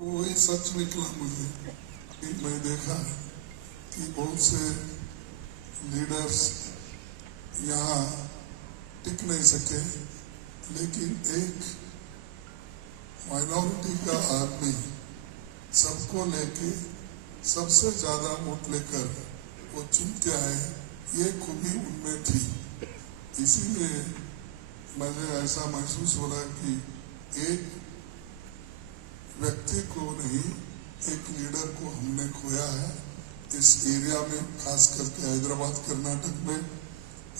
वही सच निकला मुझे कि मैं देखा कि बहुत से लीडर्स यहाँ टिक नहीं सके, लेकिन एक माइनॉरिटी का आदमी सबको लेके सबसे ज्यादा वोट लेकर वो चुन के आए, ये खूबी उनमें थी। इसीलिए मुझे ऐसा महसूस हो रहा है कि एक व्यक्ति को नहीं, एक लीडर को हमने खोया है इस एरिया में, खास करके हैदराबाद कर्नाटक में।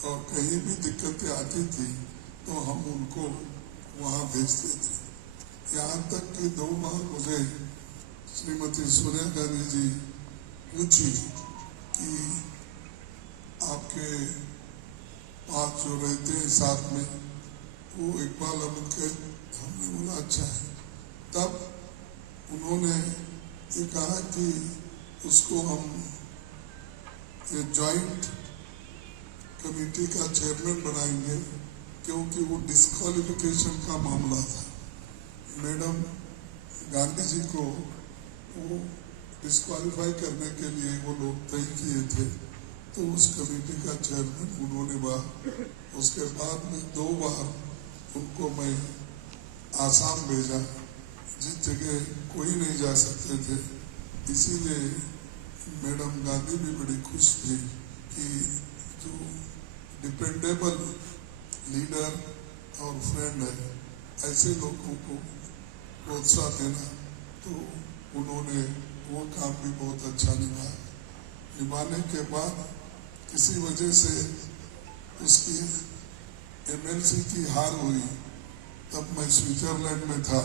और कहीं भी दिक्कतें आती थी तो हम उनको वहाँ भेजते थे। यहाँ तक कि 2 बार मुझे श्रीमती सोनिया गांधी जी पूछी कि आपके पास जो रहते हैं साथ में वो इकबाल अहमद के, हमने बोला अच्छा है। तब उन्होंने ये कहा कि उसको हम ये जॉइंट कमेटी का चेयरमैन बनाएंगे, क्योंकि वो डिस्क्वालिफिकेशन का मामला था। मैडम गांधी जी को वो डिस्क्वालीफाई करने के लिए वो लोग तय किए थे, तो उस कमेटी का चेयरमैन उन्होंने बार उसके बाद में 2 बार उनको मैं आसाम भेजा, जिस जगह कोई नहीं जा सकते थे। इसीलिए मैडम गांधी भी बड़ी खुश थी कि जो डिपेंडेबल लीडर और फ्रेंड है, ऐसे लोगों को प्रोत्साहन देना, तो उन्होंने वो काम भी बहुत अच्छा निभाया। निभाने के बाद किसी वजह से उसकी एमएलसी की हार हुई। तब मैं स्विट्जरलैंड में था।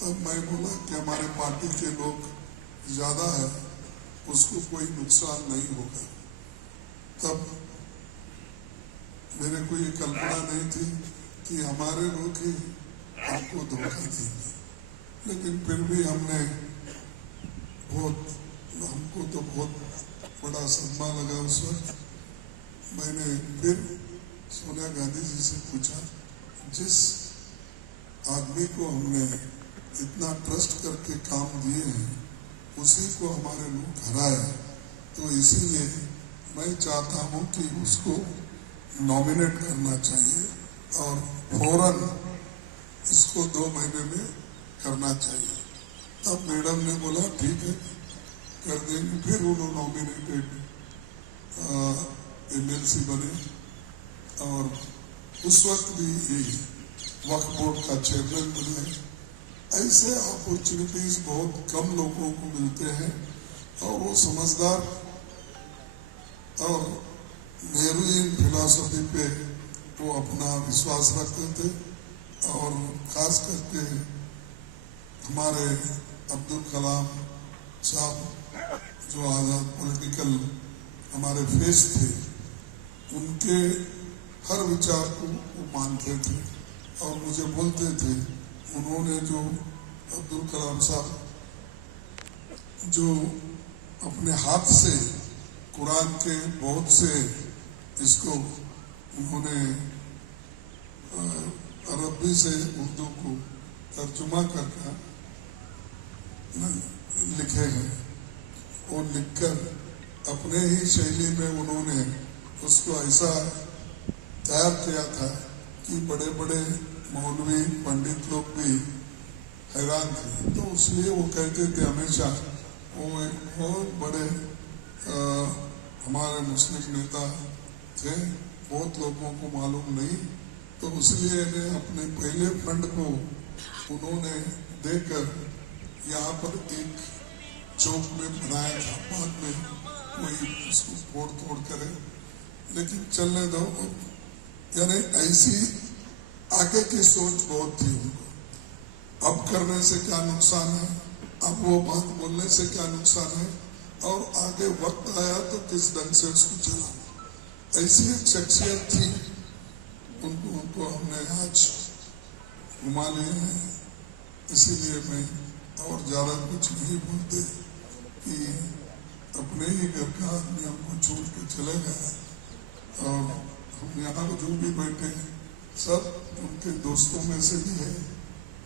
तब मैं बोला कि हमारे पार्टी के लोग ज़्यादा है, उसको कोई नुकसान नहीं होगा। तब मेरे को ये कल्पना नहीं थी कि हमारे लोग ही हमको धोखा देंगे, लेकिन फिर भी हमको तो बहुत बड़ा सदमा लगा उस वक्त। मैंने फिर सोनिया गांधी जी से पूछा, जिस आदमी को हमने इतना ट्रस्ट करके काम दिए हैं, उसी को हमारे लोग हराए, तो इसीलिए मैं चाहता हूं कि उसको नॉमिनेट करना चाहिए और फौरन इसको 2 महीने में करना चाहिए। तब मैडम ने बोला ठीक है, कर देंगे। फिर उन्होंने नॉमिनेटेड एमएलसी बने और उस वक्त भी वक्फ बोर्ड का चेयरमैन बने। ऐसे अपॉर्चुनिटीज बहुत कम लोगों को मिलते हैं, और वो समझदार और नेहरूइन फिलॉसफी पे वो अपना विश्वास रखते थे। और खास करके हमारे अब्दुल कलाम साहब जो आज़ाद पॉलिटिकल हमारे फेस थे, उनके हर विचार को वो मानते थे और मुझे बोलते थे। उन्होंने जो अब्दुल कलाम साहब जो अपने हाथ से कुरान के बहुत से इसको उन्होंने अरबी से उर्दू को तर्जुमा करके लिखे हैं। वो लिखकर अपने ही शैली में उन्होंने उसको ऐसा तैयार किया था कि बड़े बड़े मौलवी पंडित लोग भी हैरान थे। तो इसलिए वो कहते थे हमेशा, वो एक बहुत बड़े हमारे मुस्लिम नेता थे, बहुत लोगों को मालूम नहीं। तो इसलिए अपने पहले फंड को उन्होंने देकर यहाँ पर एक चौक में बनाया था। बाद में कोई उसको फोड़ तोड़ करे, लेकिन चलने दो। यानी ऐसी आगे की सोच बहुत थी उनको। अब करने से क्या नुकसान है, अब वो बात बोलने से क्या नुकसान है, और आगे वक्त आया तो किस ढंग से उसको चलाना। ऐसी एक शख्सियत थी, उनको हमने आज घुमा लिए हैं। इसीलिए मैं और ज़्यादा कुछ नहीं बोलते कि अपने ही घर का आदमी हमको छोड़ के चले गया, और हम यहाँ जो भी बैठे हैं सब उनके दोस्तों में से भी है,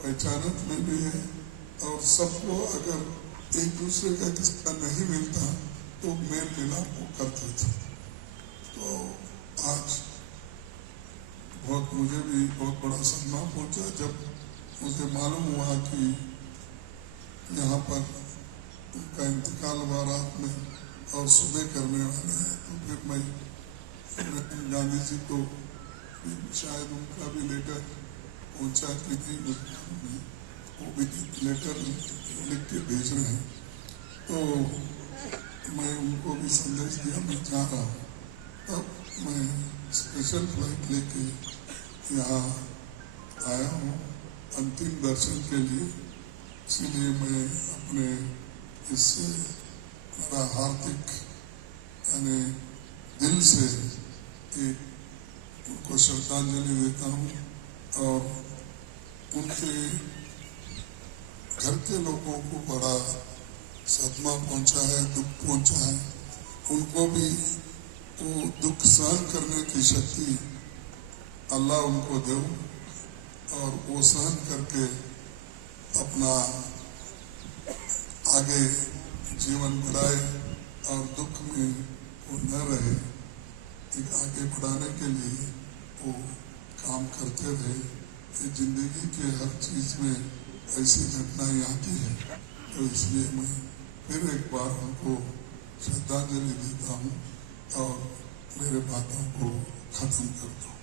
पहचानत में भी है। और सबको अगर एक दूसरे का किस्सा नहीं मिलता तो मेल मिलाप वो करते थे। तो आज मुझे भी बहुत बड़ा सदमा पहुंचा जब मुझे मालूम हुआ कि यहाँ पर उनका इंतकाल हुआ रात में और सुबह करने वाले हैं। तो फिर मैं गांधी जी को शायद उनका भी लेटर पहुंचा कि नहीं मुझे, वो भी लेटर लिख के भेज रहे हैं। तो मैं उनको भी संदेश दिया मैं जा रहा हूँ। तब मैं स्पेशल फ्लाइट लेके यहाँ आया हूँ अंतिम दर्शन के लिए। इसीलिए मैं अपने इससे मेरा हार्दिक यानी दिल से एक उनको श्रद्धांजलि देता हूँ और उनके घर के लोगों को बड़ा सदमा पहुंचा है, दुख पहुंचा है। उनको भी वो दुख सहन करने की शक्ति अल्लाह उनको दे और वो सहन करके अपना आगे जीवन बढ़ाए और दुख में वो न रहे, एक आगे बढ़ाने के लिए वो काम करते रहे। ये जिंदगी के हर चीज में ऐसी घटनाएं आती है, तो इसलिए मैं फिर एक बार उनको श्रद्धांजलि देता हूँ और मेरे बातों को खत्म करता हूँ।